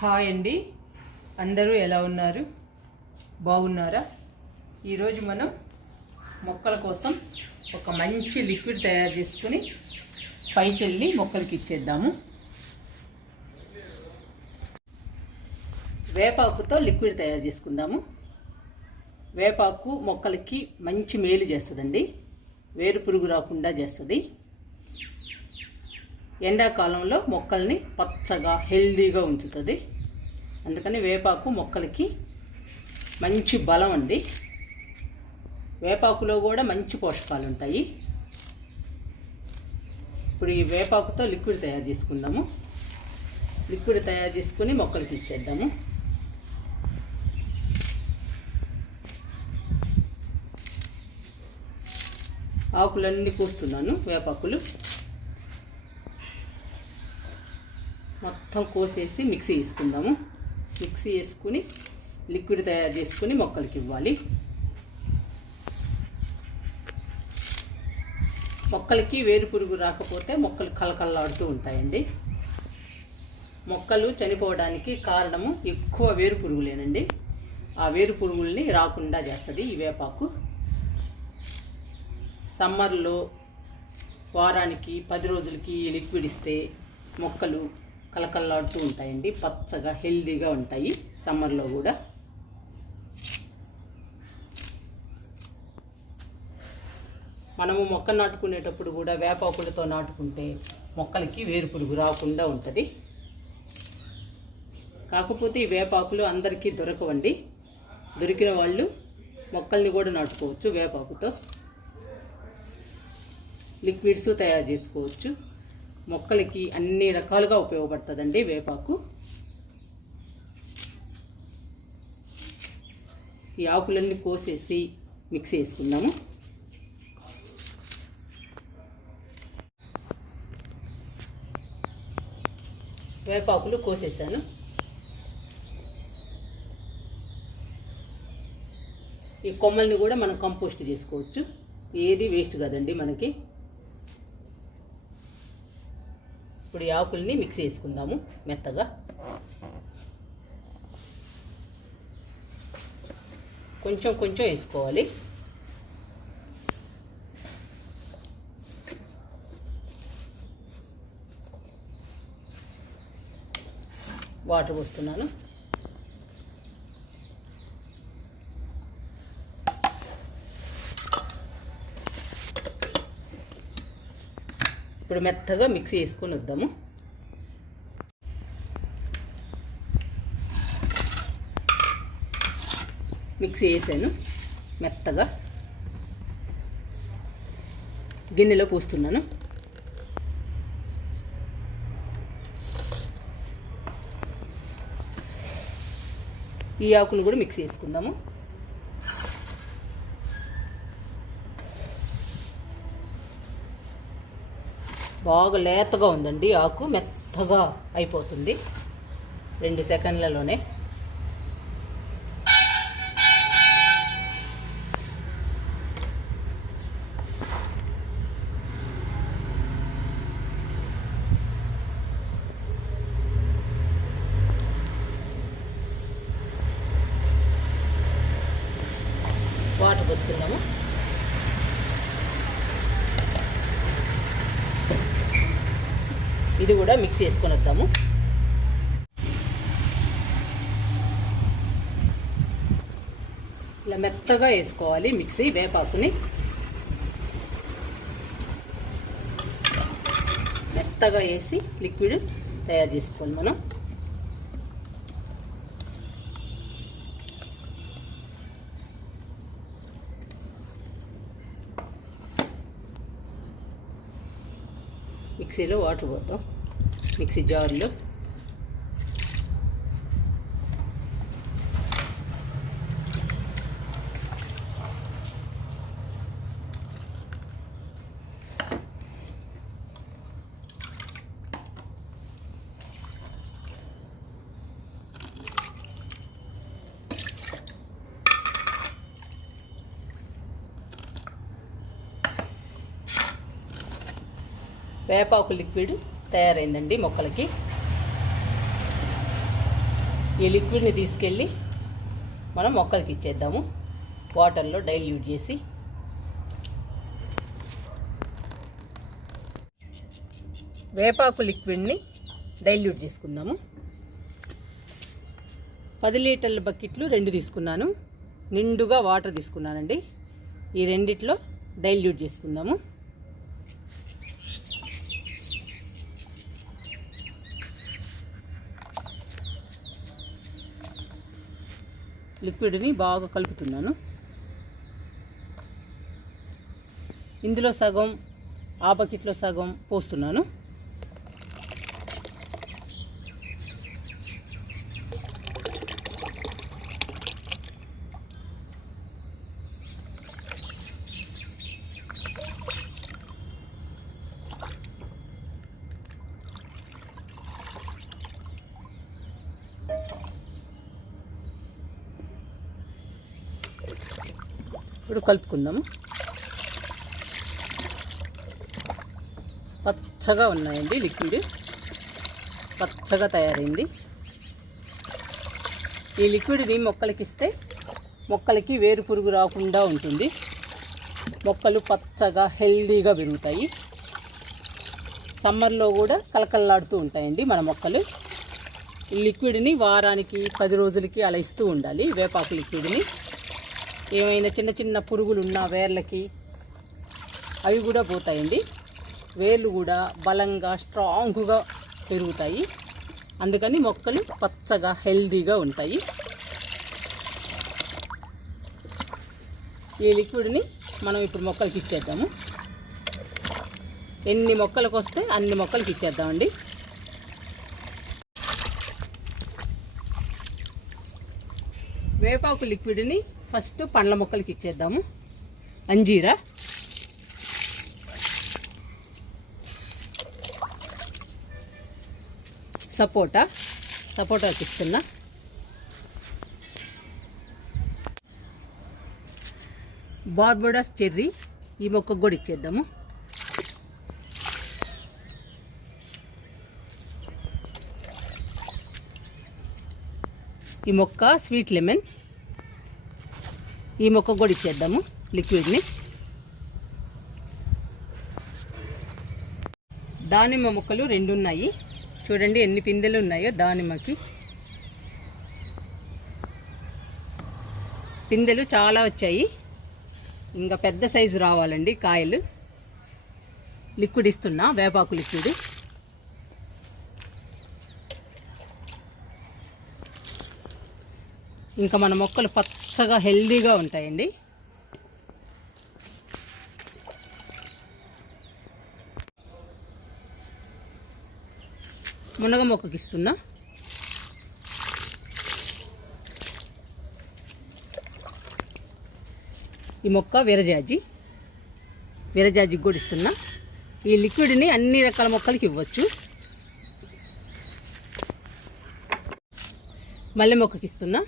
Hi అండి, అందరూ ఎలా ఉన్నారు? బాగున్నారా? ఈరోజు మనం మొక్కల కోసం ఒక మంచి లిక్విడ్ తయారు చేసుకుని పైకి వెళ్ళి మొక్కలకి ఇచ్చేద్దాము. వేపాకుతో లిక్విడ్ తయారు చేసుకుందాము. వేపాకు మొక్కలకి మంచి మేలు చేస్తుందండి. వేరు పురుగు రాకుండా చేస్తుంది. ఎండాకాలంలో మొక్కల్ని పచ్చగా హెల్దీగా ఉంచుతుంది. అందుకని వేపాకు మొక్కలకి మంచి బలం అండి. వేపాకులో కూడా మంచి పోషకాలు ఉంటాయి. ఇప్పుడు ఈ వేపాకుతో లిక్విడ్ తయారు చేసుకుందాము. లిక్విడ్ తయారు చేసుకుని మొక్కలకి ఇచ్చేద్దాము. ఆకులన్నీ కోస్తున్నాను. వేపాకులు మొత్తం కోసేసి మిక్సీ వేసుకుందాము. మిక్సీ వేసుకుని లిక్విడ్ తయారు చేసుకుని మొక్కలకి ఇవ్వాలి. మొక్కలకి వేరు పురుగు రాకపోతే మొక్కలు కలకల్లాడుతూ ఉంటాయండి. మొక్కలు చనిపోవడానికి కారణము ఎక్కువ వేరు పురుగులేనండి. ఆ వేరు పురుగుల్ని రాకుండా చేస్తుంది ఈ వేపాకు. సమ్మర్లో వారానికి 10 రోజులకి లిక్విడ్ ఇస్తే మొక్కలు కలకల్లాడుతూ ఉంటాయండి. పచ్చగా హెల్దీగా ఉంటాయి సమ్మర్లో కూడా. మనము మొక్క నాటుకునేటప్పుడు కూడా వేపాకులతో నాటుకుంటే మొక్కలకి వేరు పురుగు రాకుండా ఉంటుంది. కాకపోతే ఈ వేపాకులు అందరికీ దొరకవండి. దొరికిన వాళ్ళు మొక్కల్ని కూడా నాటుకోవచ్చు. వేపాకుతో లిక్విడ్స్ తయారు చేసుకోవచ్చు. మొక్కలకి అన్ని రకాలుగా ఉపయోగపడుతుందండి వేపాకు. ఈ ఆకులన్నీ కోసేసి మిక్సీ వేసుకుందాము. వేపాకులు కోసేసాను. ఈ కొమ్మల్ని కూడా మనం కంపోస్ట్ చేసుకోవచ్చు. ఏది వేస్ట్ కాదండి మనకి. ఇప్పుడు ఈ ఆకుల్ని మిక్సీ వేసుకుందాము మెత్తగా. కొంచెం కొంచెం వేసుకోవాలి. వాటర్ పోస్తున్నాను. ఇప్పుడు మెత్తగా మిక్సీ వేసుకొని వద్దాము. మిక్సీ వేసాను మెత్తగా. గిన్నెలో పోస్తున్నాను. ఈ ఆకును కూడా మిక్సీ వేసుకుందాము. బాగా లేతగా ఉందండి ఆకు. మెత్తగా అయిపోతుంది 2 సెకండ్లలోనే. వాటర్ పోసుకుందాము. ఇది కూడా మిక్స్ చేసుకొని వద్దాము. ఇలా మెత్తగా వేసుకోవాలి మిక్సీ వేపాకుని. మెత్తగా వేసి లిక్విడ్ తయారు చేసుకోవాలి మనం. మిక్సీలో వాటర్ పోద్దాం. మిక్సీ జార్లో వేపాకు లిక్విడ్ తయారైందండి మొక్కలకి. ఈ లిక్విడ్ని తీసుకెళ్ళి మనం మొక్కలకి ఇచ్చేద్దాము, వాటర్లో డైల్యూట్ చేసి. వేపాకు లిక్విడ్ని డైల్యూట్ చేసుకుందాము. 10 లీటర్ల బకెట్లు 2 తీసుకున్నాను, నిండుగా వాటర్ తీసుకున్నానండి. ఈ రెండిట్లో డైల్యూట్ చేసుకుందాము. లిక్విడ్ని బాగా కలుపుతున్నాను. ఇందులో సగం, ఆ బకెట్లో సగం పోస్తున్నాను. ఇప్పుడు కలుపుకుందాము. పచ్చగా ఉన్నాయండి, లిక్విడ్ పచ్చగా తయారైంది. ఈ లిక్విడ్ని మొక్కలకి ఇస్తే మొక్కలకి వేరు పురుగు రాకుండా ఉంటుంది. మొక్కలు పచ్చగా హెల్దీగా పెరుగుతాయి. సమ్మర్లో కూడా కలకల్లాడుతూ ఉంటాయండి మన మొక్కలు. ఈ లిక్విడ్ని వారానికి 10 రోజులకి అలా ఇస్తూ ఉండాలి. వేపాకు లిక్విడ్ని ఏమైనా చిన్న చిన్న పురుగులు ఉన్న వేర్లకి అవి కూడా పోతాయండి. వేర్లు కూడా బలంగా స్ట్రాంగ్గా పెరుగుతాయి. అందుకని మొక్కలు పచ్చగా హెల్దీగా ఉంటాయి. ఈ లిక్విడ్ని మనం ఇప్పుడు మొక్కలకి ఇచ్చేద్దాము. ఎన్ని మొక్కలకు వస్తే అన్ని మొక్కలకి ఇచ్చేద్దామండి. వేపాకు లిక్విడ్ని ఫస్ట్ పండ్ల మొక్కలకి ఇచ్చేద్దాము. అంజీరా, సపోటాకి ఇస్తున్నా. బార్బడోస్ చెర్రీ ఈ మొక్కకు కూడా ఇచ్చేద్దాము. ఈ మొక్క స్వీట్ లెమన్, ఈ మొక్క కూడా ఇచ్చేద్దాము లిక్విడ్ని. దానిమ్మ మొక్కలు 2 ఉన్నాయి. చూడండి ఎన్ని పిందెలు ఉన్నాయో దానిమ్మకి. పిందెలు చాలా వచ్చాయి, ఇంకా పెద్ద సైజు రావాలండి కాయలు. లిక్విడ్ ఇస్తున్నా, వేపాకు లిక్విడ్. ఇంకా మన మొక్కలు పచ్చగా హెల్దీగా ఉంటాయండి. మునగ మొక్కకి ఇస్తున్నా. ఈ మొక్క విరజాజికి కూడా ఇస్తున్నా. ఈ లిక్విడ్ని అన్ని రకాల మొక్కలకి ఇవ్వచ్చు. మల్లె మొక్కకి ఇస్తున్నా.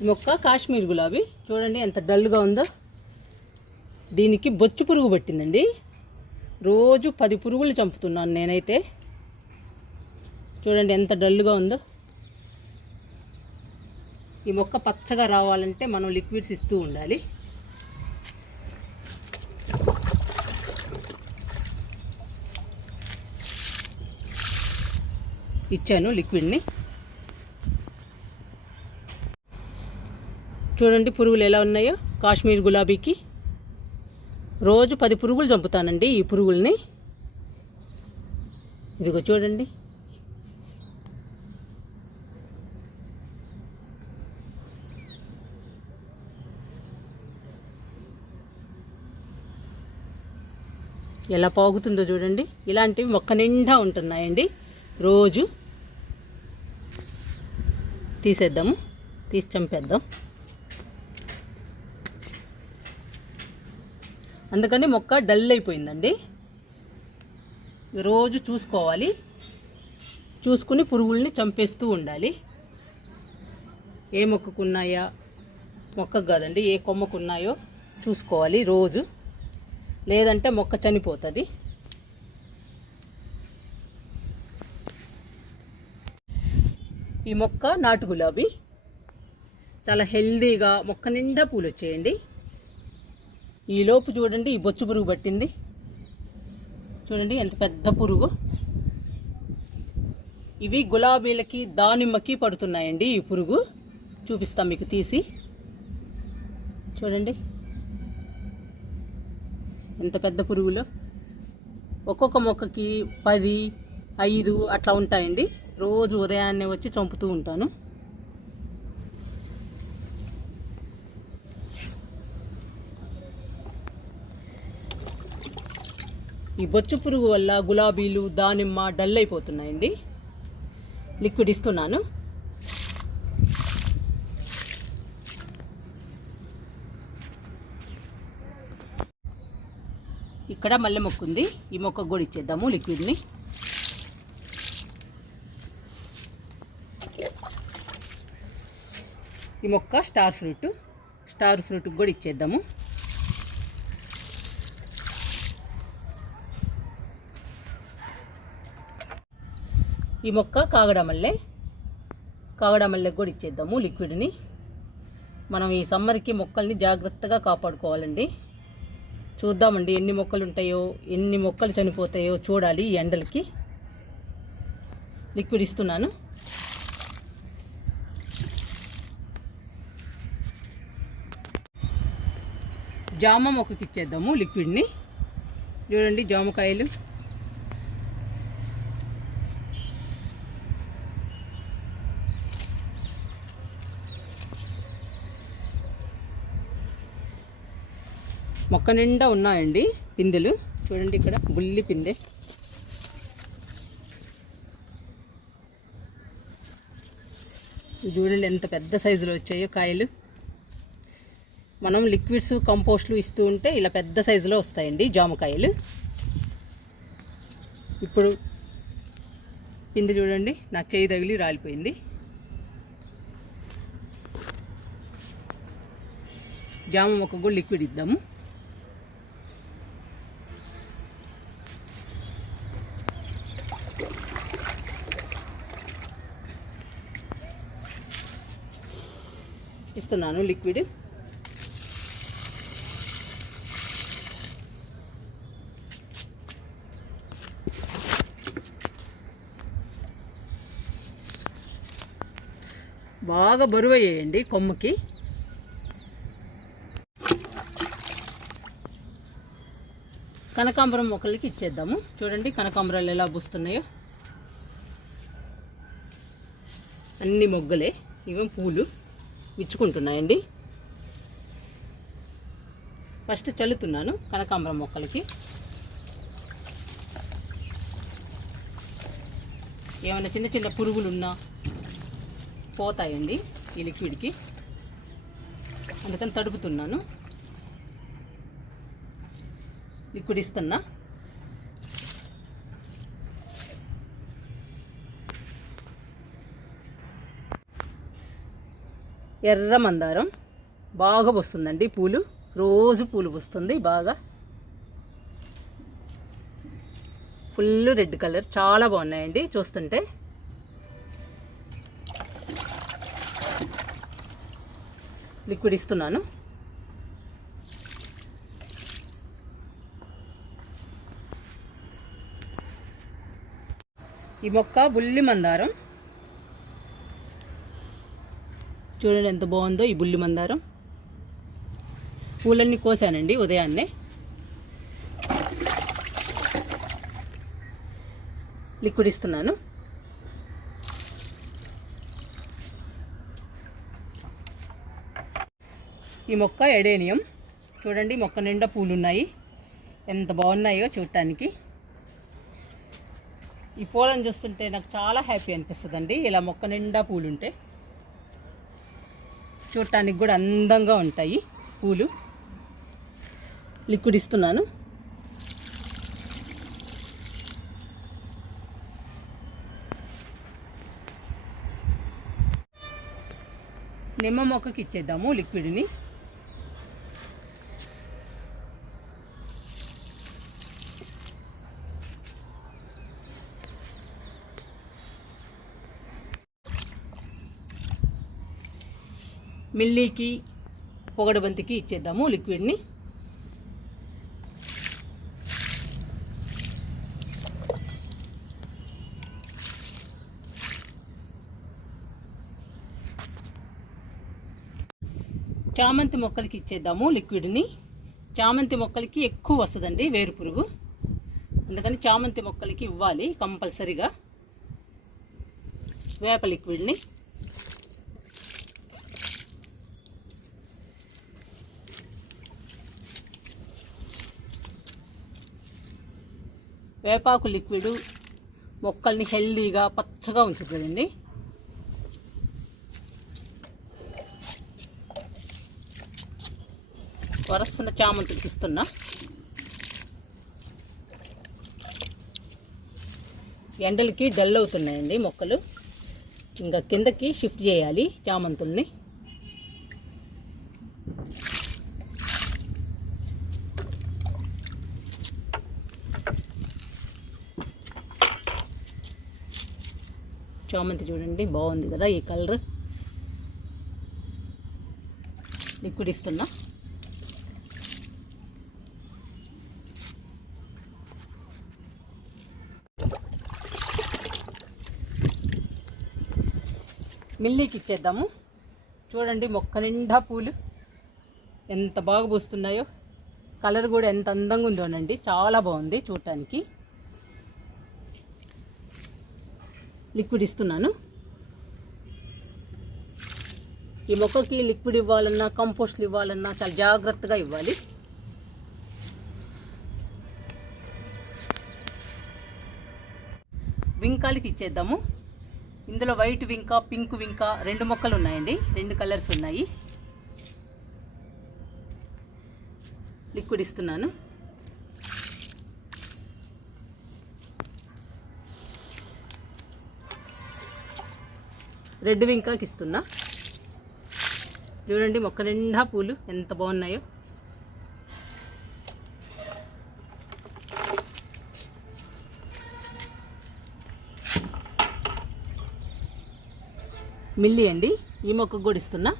ఈ మొక్క కాశ్మీర్ గులాబీ, చూడండి ఎంత డల్గా ఉందో. దీనికి బొచ్చు పురుగు పట్టిందండి. రోజు 10 పురుగులు చంపుతున్నాను నేనైతే. చూడండి ఎంత డల్గా ఉందో. ఈ మొక్క పచ్చగా రావాలంటే మనం లిక్విడ్స్ ఇస్తూ ఉండాలి. ఇచ్చాను లిక్విడ్ని. చూడండి పురుగులు ఎలా ఉన్నాయో. కాశ్మీర్ గులాబీకి రోజు 10 పురుగులు చంపుతానండి ఈ పురుగుల్ని. ఇదిగో చూడండి. ఎలా పాగుతుందో చూడండి. ఇలాంటివి మొక్క నిండా ఉంటున్నాయండి. రోజు తీసేద్దాము, తీసి చంపేద్దాం. అందుకని మొక్క డల్ అయిపోయిందండి. రోజు చూసుకోవాలి, చూసుకుని పురుగుల్ని చంపేస్తూ ఉండాలి. ఏ మొక్కకున్నాయా, మొక్కకు కాదండి ఏ కొమ్మకున్నాయో చూసుకోవాలి రోజు, లేదంటే మొక్క చనిపోతుంది. ఈ మొక్క నాటు గులాబీ, చాలా హెల్దీగా మొక్క నిండా పూలు వచ్చేయండి. ఈ లోపు చూడండి ఈ బొచ్చు పురుగు పట్టింది, చూడండి ఎంత పెద్ద పురుగు. ఇవి గులాబీలకి దానిమ్మకి పడుతున్నాయండి ఈ పురుగు. చూపిస్తాం మీకు తీసి, చూడండి ఎంత పెద్ద పురుగులు. ఒక్కొక్క మొక్కకి 10, 5 అట్లా ఉంటాయండి. రోజు ఉదయాన్నే వచ్చి చంపుతూ ఉంటాను. ఈ బొచ్చు పురుగు వల్ల గులాబీలు దానిమ్మ డల్ అయిపోతున్నాయండి. లిక్విడ్ ఇస్తున్నాను. ఇక్కడ మల్లె మొక్క ఉంది, ఈ మొక్కకు కూడా ఇచ్చేద్దాము లిక్విడ్ని. ఈ మొక్క స్టార్ ఫ్రూట్కి కూడా ఇచ్చేద్దాము. ఈ మొక్క కాగడ మల్లెకి కూడా ఇచ్చేద్దాము లిక్విడ్ని. మనం ఈ సమ్మర్కి మొక్కల్ని జాగ్రత్తగా కాపాడుకోవాలండి. చూద్దామండి ఎన్ని మొక్కలు ఉంటాయో, ఎన్ని మొక్కలు చనిపోతాయో చూడాలి ఈ ఎండలకి. లిక్విడ్ ఇస్తున్నాను. జామ మొక్కకి ఇచ్చేద్దాము లిక్విడ్ని. చూడండి జామకాయలు, మొక్క నిండా ఉన్నాయండి పిందెలు. చూడండి ఇక్కడ బుల్లి పిందె. చూడండి ఎంత పెద్ద సైజులో వచ్చాయో కాయలు. మనం లిక్విడ్స్ కంపోస్ట్లు ఇస్తూ ఉంటే ఇలా పెద్ద సైజులో వస్తాయండి జామకాయలు. ఇప్పుడు పిందె చూడండి నా చేయి తగిలి రాలిపోయింది. జామ మొక్క కూడా లిక్విడ్ ఇద్దాము. ఇస్తున్నాను లిక్విడ్. బాగా బరువు అయ్యేయండి కొమ్మకి. కనకాంబరం మొక్కలకి ఇచ్చేద్దాము. చూడండి కనకాంబరాలు ఎలా పూస్తున్నాయో. అన్ని మొగ్గలే, ఇవేం పూలు విచ్చుకుంటున్నాయండి. ఫస్ట్ చల్లుతున్నాను కనకాంబరం మొక్కలకి. ఏమైనా చిన్న చిన్న పురుగులు ఉన్నా పోతాయండి ఈ లిక్విడ్కి, అందుకని తడుపుతున్నాను. లిక్విడ్ ఇస్తున్నా. ఎర్ర మందారం బాగా వస్తుందండి పూలు, రోజు పూలు వస్తుంది బాగా. ఫుల్ రెడ్ కలర్, చాలా బాగున్నాయండి చూస్తుంటే. లిక్విడ్ ఇస్తున్నాను. ఈ మొక్క బుల్లి మందారం, చూడండి ఎంత బాగుందో ఈ బుల్లి మందారం. పూలన్నీ కోసానండి ఉదయాన్నే. లిక్విడ్ ఇస్తున్నాను. ఈ మొక్క ఎడేనియం, చూడండి మొక్క నిండా పూలు ఉన్నాయి, ఎంత బాగున్నాయో చూడటానికి. ఈ పూలను చూస్తుంటే నాకు చాలా హ్యాపీ అనిపిస్తుందండి. ఇలా మొక్క నిండా పూలుంటే చూడటానికి కూడా అందంగా ఉంటాయి పూలు. లిక్విడ్ ఇస్తున్నాను. నిమ్మ మొక్కకి ఇచ్చేద్దాము లిక్విడ్ని. మిల్లీకి పొగడబంతికి ఇచ్చేద్దాము లిక్విడ్ని. చామంతి మొక్కలకి ఇచ్చేద్దాము లిక్విడ్ని. చామంతి మొక్కలకి ఎక్కువ వస్తుందండి వేరు పురుగు, అందుకని చామంతి మొక్కలకి ఇవ్వాలి కంపల్సరిగా వేప లిక్విడ్ని. వేపాకు లిక్విడ్ మొక్కల్ని హెల్దీగా పచ్చగా ఉంచుతుందండి. వరస్తున్న చామంతికి ఇస్తున్నా. ఎండలకి డల్ అవుతున్నాయండి మొక్కలు, ఇంకా కిందకి షిఫ్ట్ చేయాలి చామంతుల్ని. చామంతి చూడండి బాగుంది కదా ఈ కలర్. లిక్విడ్ ఇస్తున్నా. మిల్లీకి ఇచ్చేద్దాము. చూడండి మొక్క నిండా పూలు ఎంత బాగా పూస్తున్నాయో, కలర్ కూడా ఎంత అందంగా ఉందోనండి, చాలా బాగుంది చూడటానికి. లిక్విడ్ ఇస్తున్నాను. ఈ మొక్కకి లిక్విడ్ ఇవ్వాలన్నా కంపోస్ట్లు ఇవ్వాలన్నా చాలా జాగ్రత్తగా ఇవ్వాలి. వింకాలకి ఇచ్చేద్దాము. ఇందులో వైట్ వింకా, పింక్ వింకా 2 మొక్కలు ఉన్నాయండి, 2 కలర్స్ ఉన్నాయి. లిక్విడ్ ఇస్తున్నాను. రెడ్ వింకాకి ఇస్తున్నా. చూడండి మొక్క నిండా పూలు ఎంత బాగున్నాయో. మిల్లీ అండి, ఈ మొక్కకు కూడా ఇస్తున్నా.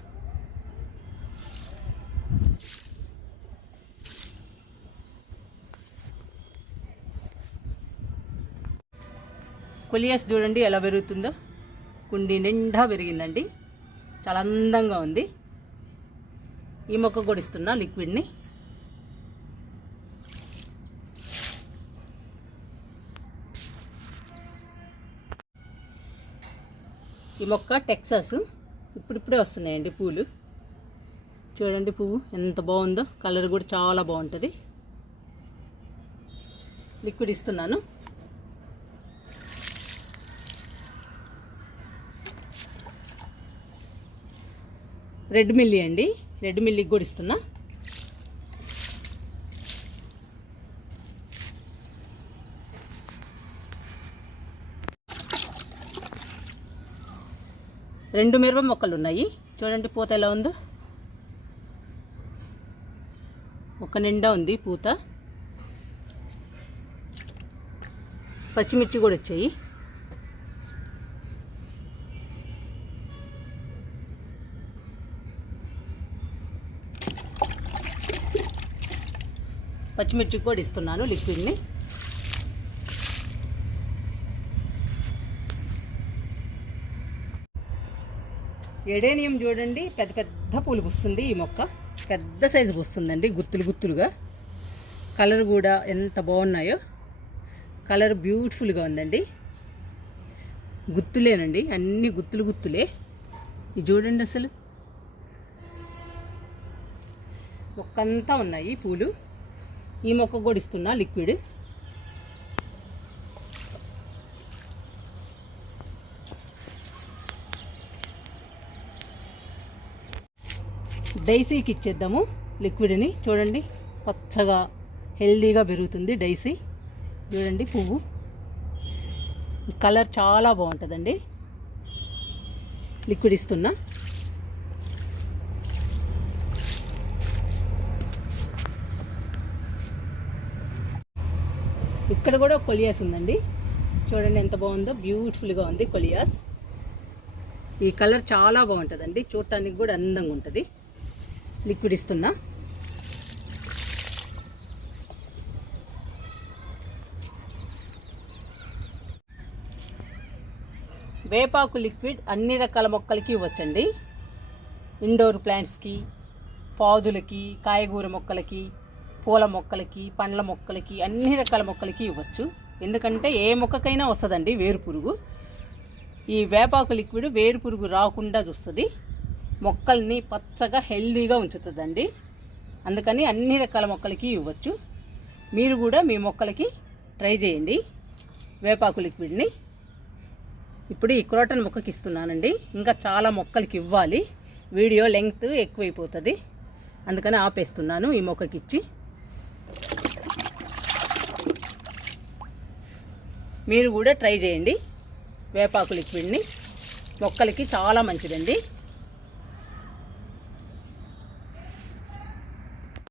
కొలియాస్ చూడండి ఎలా పెరుగుతుందో, కుండీ నిండా పెరిగిందండి, చాలా అందంగా ఉంది. ఈ మొక్క కూడా ఇస్తున్నా లిక్విడ్ని. ఈ మొక్క టెక్సాస్, ఇప్పుడిప్పుడే వస్తున్నాయండి పూలు. చూడండి పువ్వు ఎంత బాగుందో, కలర్ కూడా చాలా బాగుంటుంది. లిక్విడ్ ఇస్తున్నాను. రెడ్ మిల్లీ అండి, రెడ్ మిల్లీకి కూడా ఇస్తున్నా. రెండు మిరప మొక్కలు ఉన్నాయి, చూడండి పూత ఎలా ఉందో. మొక్క నిండా ఉంది పూత. పచ్చిమిర్చి కూడా వచ్చాయి. పచ్చిమిర్చి కూడా ఇస్తున్నాను లిక్విడ్ని. ఎడేనియం చూడండి పెద్ద పెద్ద పూలు పూస్తుంది. ఈ మొక్క పెద్ద సైజు పూస్తుందండి, గుత్తులు గుత్తులుగా. కలర్ కూడా ఎంత బాగున్నాయో, కలర్ బ్యూటిఫుల్గా ఉందండి. గుత్తులేనండి, అన్ని గుత్తులు గుత్తులే. ఇది చూడండి అసలు మొక్కంతా ఉన్నాయి పూలు. ఈ మొక్క కూడా ఇస్తున్నా లిక్విడ్. డైసీకి ఇచ్చేద్దాము లిక్విడ్ని. చూడండి పచ్చగా హెల్దీగా పెరుగుతుంది డైసీ. చూడండి పువ్వు కలర్ చాలా బాగుంటుందండి. లిక్విడ్ ఇస్తున్నా. ఇక్కడ కూడా కొలియాస్ ఉందండి, చూడండి ఎంత బాగుందో, బ్యూటిఫుల్గా ఉంది కొలియాస్. ఈ కలర్ చాలా బాగుంటుందండి, చూడటానికి కూడా అందంగా ఉంటుంది. లిక్విడ్ ఇస్తున్నా. వేపాకు లిక్విడ్ అన్ని రకాల మొక్కలకి ఇవ్వచ్చండి. ఇండోర్ ప్లాంట్స్కి, పాదులకి, కాయగూర మొక్కలకి, పూల మొక్కలకి, పండ్ల మొక్కలకి, అన్ని రకాల మొక్కలకి ఇవ్వచ్చు. ఎందుకంటే ఏ మొక్కకైనా వస్తుందండి వేరు పురుగు. ఈ వేపాకు లిక్విడ్ వేరు పురుగు రాకుండా చూస్తుంది, మొక్కల్ని పచ్చగా హెల్దీగా ఉంచుతుందండి. అందుకని అన్ని రకాల మొక్కలకి ఇవ్వచ్చు. మీరు కూడా మీ మొక్కలకి ట్రై చేయండి వేపాకు లిక్విడ్ని. ఇప్పుడు ఈ క్రోటన్ మొక్కకి ఇస్తున్నానండి. ఇంకా చాలా మొక్కలకి ఇవ్వాలి, వీడియో లెంగ్త్ ఎక్కువైపోతుంది, అందుకని ఆపేస్తున్నాను ఈ మొక్కకి ఇచ్చి. మీరు కూడా ట్రై చేయండి వేపాకు లిక్విడ్ని, మొక్కలకి చాలా మంచిదండి.